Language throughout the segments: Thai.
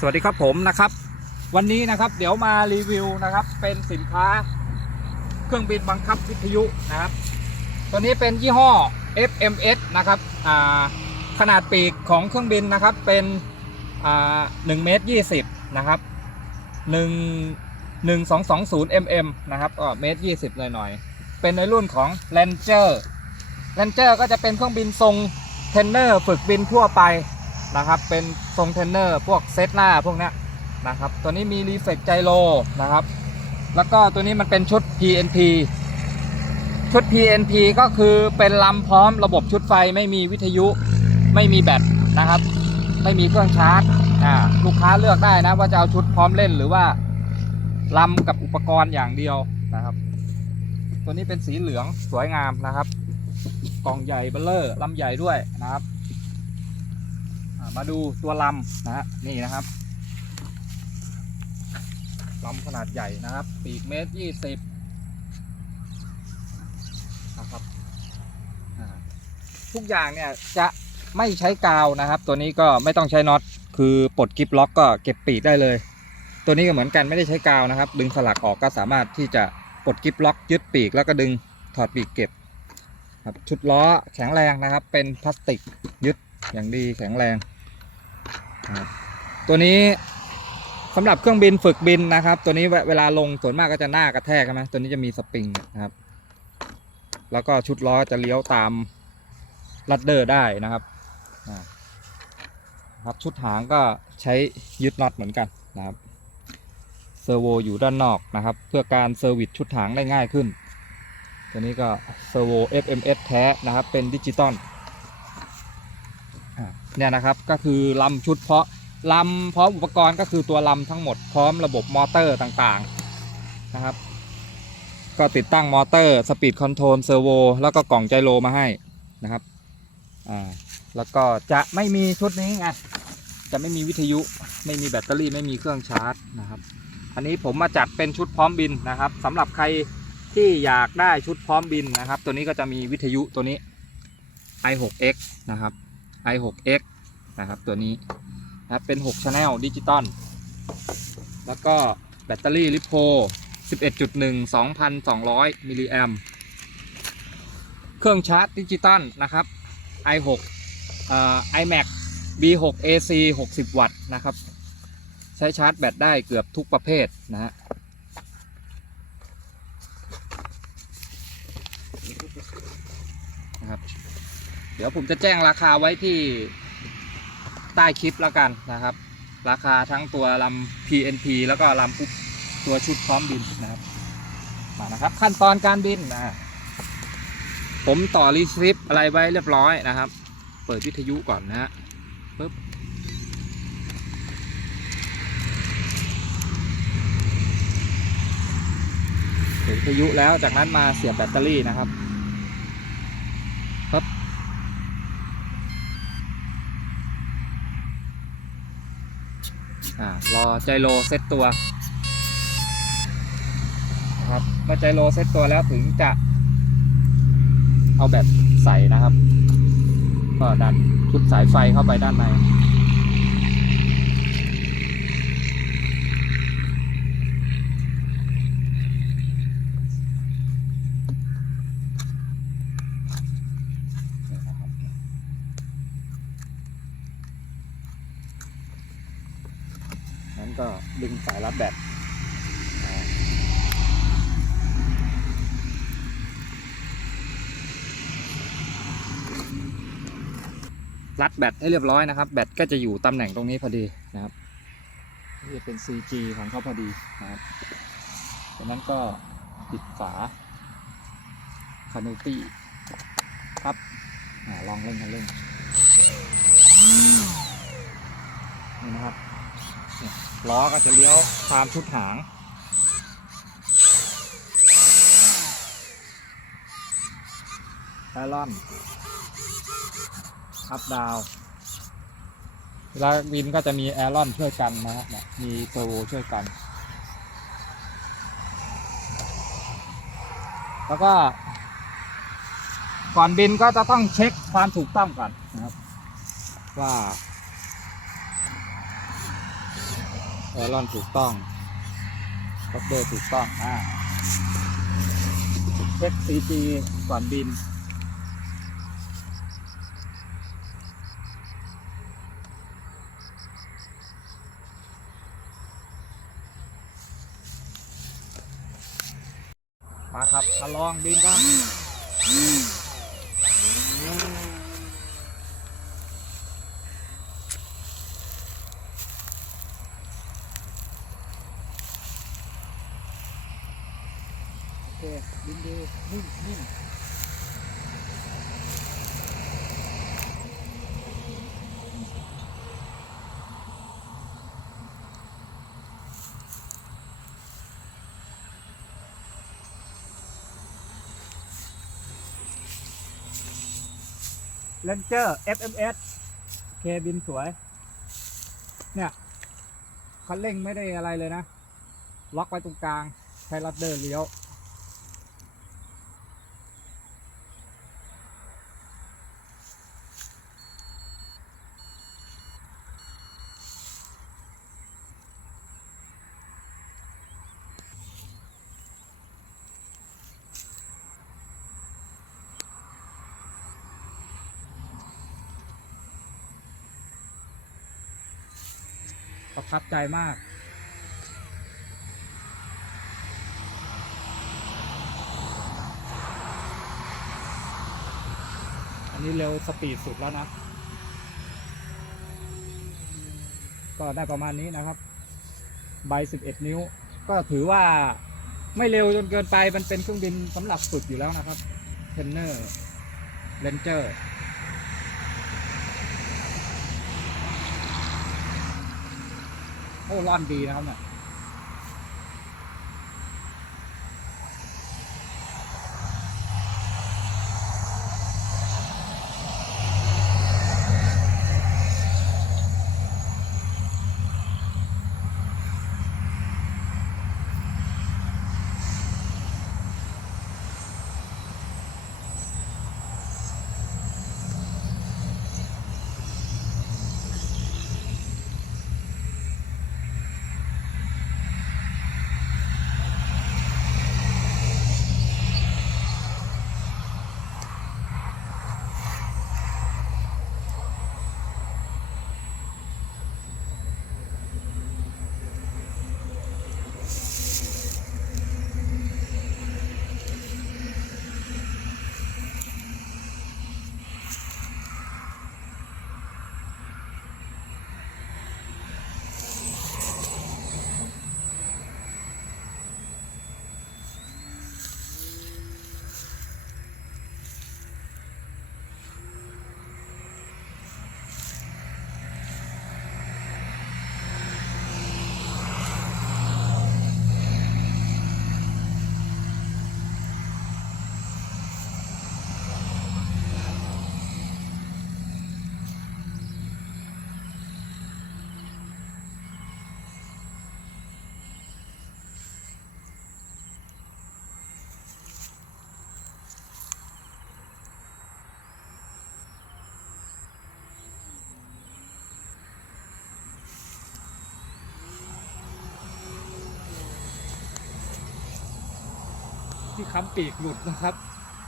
สวัสดีครับผมนะครับ วันนี้นะครับเดี๋ยวมารีวิวนะครับ เป็นสินค้าเครื่องบินบังคับวิทยุนะครับ ตัวนี้เป็นยี่ห้อ FMS นะครับขนาดปีกของเครื่องบินนะครับเป็นอ่า1เมตร20นะครับ1 1220 mm นะครับก็เมตร20หน่อยๆเป็นในรุ่นของ Ranger Ranger ก็จะเป็นเครื่องบินทรงเทนเนอร์ฝึกบินทั่วไป นะครับ เป็นทรงเทนเนอร์พวกเซตหน้าพวกนี้นะครับ ตัวนี้มีรีเฟกไจโลนะครับ แล้วก็ตัวนี้มันเป็นชุด PNP ชุด PNP ก็คือเป็นลำพร้อมระบบชุดไฟไม่มีวิทยุไม่มีแบตนะครับ ไม่มีเครื่องชาร์จอ่าลูกค้าเลือกได้นะว่าจะเอาชุดพร้อมเล่นหรือว่าลำกับอุปกรณ์อย่างเดียวนะครับ ตัวนี้เป็นสีเหลืองสวยงามนะครับ กล่องใหญ่เบลเลอร์ลำใหญ่ด้วยนะครับ มาดูตัวลำนะฮะนี่นะครับลำขนาดใหญ่นะครับปีกเมตรยี่สิบนะครับทุกอย่างเนี่ยจะไม่ใช้กาวนะครับ ตัวนี้ก็ไม่ต้องใช้น็อตคือปลดกิฟล็อกก็เก็บปีกได้เลย ตัวนี้ก็เหมือนกันไม่ได้ใช้กาวนะครับ ดึงสลักออกก็สามารถที่จะปลดกิฟล็อกยึดปีกแล้วก็ดึงถอดปีกเก็บครับชุดล้อแข็งแรงนะครับ เป็นพลาสติกยึดอย่างดีแข็งแรง ตัวนี้สำหรับเครื่องบินฝึกบินนะครับ ตัวนี้เวลาลงส่วนมากก็จะหน้ากระแทกใช่ไหมตัวนี้จะมีสปริงนะครับ แล้วก็ชุดล้อจะเลี้ยวตามลัดเดอร์ได้นะครับครับชุดหางก็ใช้ยึดน็อตเหมือนกันนะครับเซอร์โวอยู่ด้านนอกนะครับ เพื่อการเซอร์วิสชุดหางได้ง่ายขึ้น ตัวนี้ก็เซอร์โว FMS แท้นะครับ เป็นดิจิตอล เนี่ยนะครับก็คือลำชุดเพาะลำพร้อมอุปกรณ์ก็คือตัวลำทั้งหมดพร้อมระบบมอเตอร์ต่างๆนะครับ ก็ติดตั้งมอเตอร์สปีดคอนโทรลเซอร์โวแล้วก็กล่องไจโรมาให้นะครับอ่าแล้วก็จะไม่มีชุดนี้ไงจะไม่มีวิทยุไม่มีแบตเตอรี่ไม่มีเครื่องชาร์จนะครับ อันนี้ผมมาจัดเป็นชุดพร้อมบินนะครับสำหรับใครที่อยากได้ชุดพร้อมบินนะครับ ตัวนี้ก็จะมีวิทยุตัวนี้ i6x นะครับ i6x นะครับตัวนี้นะครับเป็น6 Channel ดิจิตอลแล้วก็แบตเตอรี่ลิโพ11.1 2,200มิลลิแอมเครื่องชาร์จดิจิตอลนะครับ i6 เอ่อ iMac B6 AC 60 วัตต์นะครับ ใช้ชาร์จแบตได้เกือบทุกประเภทนะฮะนะครับ เดี๋ยวผมจะแจ้งราคาไว้ที่ ใต้คลิปแล้วกันนะครับ ราคาทั้งตัวลำ PNP แล้วก็ลำปุ๊บตัวชุดพร้อมบินนะครับมานะครับ ขั้นตอนการบินนะผมต่อรีสลิปอะไรไว้เรียบร้อยนะครับ เปิดวิทยุก่อนนะฮะปึ๊บเปิดวิทยุแล้วจากนั้นมาเสียบแบตเตอรี่นะครับ อ่ารอไจโรเซตตัวนะครับเมื่อไจโรเซตตัวแล้วถึงจะ เอาแบบใส่นะครับ ก็ดันชุดสายไฟเข้าไปด้านในนะครับนั้นก็ดึงสายรัดแบตอ่า รัดแบตให้เรียบร้อยนะครับ แบตก็จะอยู่ตำแหน่งตรงนี้พอดีนะครับนี่จะเป็น CG ของเขาพอดีนะครับจากนั้นก็ปิดฝาคานูตี้ครับอลองเล่นกันเล่นนี่นะครับล้อก็จะเลี้ยวตามชุดหางไอรอน อัพดาวเวลาวินก็จะมีแอรอนช่วยกันนะฮะมีเซอร์โวช่วยกัน แล้วก็ ก่อนบินก็จะต้องเช็คความถูกต้องก่อนนะครับ ว่าแอรอนถูกต้องคัพเดอร์ถูกต้องอ่าเช็คซีจีก่อนบิน มาครับมาลองบินกันโอเคบินดีนิ่งนิ่ง เลนเจอร์ FMS โอเคบินสวย เนี่ยคันเร่งไม่ได้อะไรเลยนะ ล็อกไว้ตรงกลาง ใช้ลัดเดอร์เลี้ยว ประทับใจมาก อันนี้เร็วสปีดสุดแล้วนะ ก็ได้ประมาณนี้นะครับ ใบ 11 นิ้ว ก็ถือว่าไม่เร็วจนเกินไป มันเป็นเครื่องบินสำหรับฝึกอยู่แล้วนะครับเทนเนอร์เรนเจอร์ โอ้ร่อนดีนะครับเนี่ย ที่ค้ำปีกหลุดนะครับ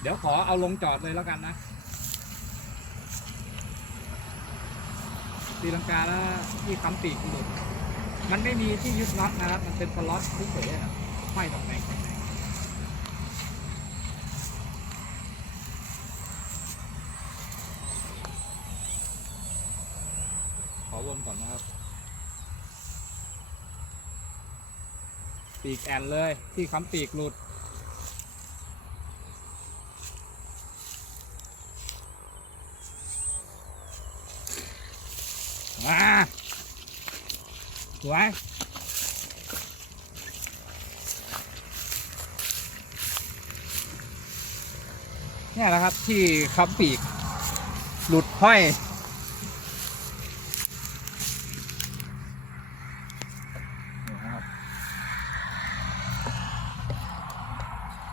เดี๋ยวขอเอาลงจอดเลยแล้วกันนะตีลังกาแล้วที่ค้ำปีกหลุด มันไม่มีที่ยึดน็อตนะครับ มันเป็นสล็อตเฉยๆอะห้อยตรงไหนตรงไหนขอวนก่อนนะครับ ปีกแอนเลย ที่ค้ำปีกหลุด มา สวยเนี่ยแหละครับที่คับปีก หลุดห้อย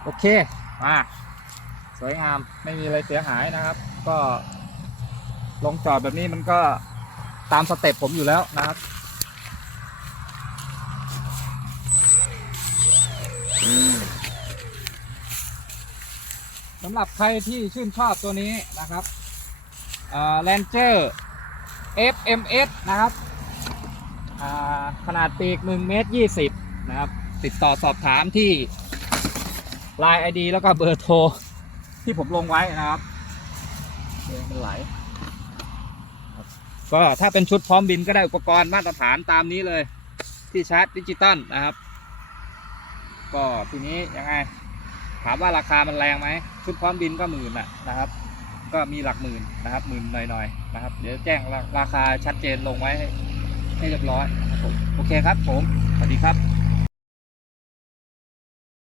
โอเค มา สวยงาม ไม่มีอะไรเสียหายนะครับ ก็ลงจอดแบบนี้มันก็ตามสเต็ปผมอยู่แล้วนะครับ สำหรับใครที่ชื่นชอบตัวนี้นะครับแลนเจอร์ FMS นะครับ ขนาดปีก1เมตร20 นะครับ ติดต่อสอบถามที่ Line ID แล้วก็เบอร์โทร ที่ผมลงไว้นะครับเมันไหลก็ถ้าเป็นชุดพร้อมบินก็ได้อุปกรณ์มาตรฐานตามนี้เลย ที่ชาร์จดิจิตอลนะครับ ก็ทีนี้ยังไง ถามว่าราคามันแรงไหมชุดพร้อมบินก็หมื่นน่ะนะครับ ก็มีหลักหมื่นนะครับหมื่นหน่อยๆนะครับ เดี๋ยวแจ้งราคาชัดเจนลงไว้ให้เรียบร้อยครับผมโอเคครับผมสวัสดีครับ